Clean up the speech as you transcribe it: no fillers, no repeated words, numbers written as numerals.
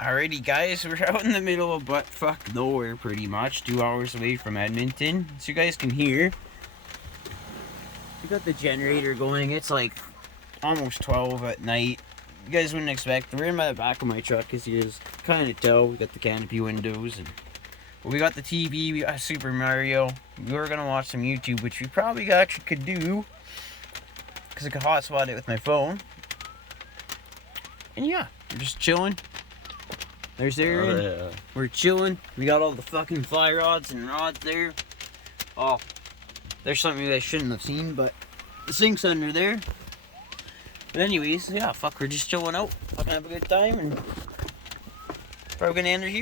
Alrighty guys, we're out in the middle of buttfuck nowhere pretty much, 2 hours away from Edmonton. So you guys can hear, we got the generator going. It's like almost 12 at night. You guys wouldn't expect, we're in the back of my truck as you just kind of tell. We got the canopy windows, and but we got the TV, we got Super Mario. We were gonna watch some YouTube, which we probably actually could do, because I could hotspot it with my phone. And yeah, we're just chilling. There's Aaron. Oh, yeah. We're chilling. We got all the fucking fly rods and rods there. Oh, there's something you guys shouldn't have seen, but the sink's under there. But anyways, yeah, fuck, we're just chilling out. Fucking have a good time, and probably gonna end it here.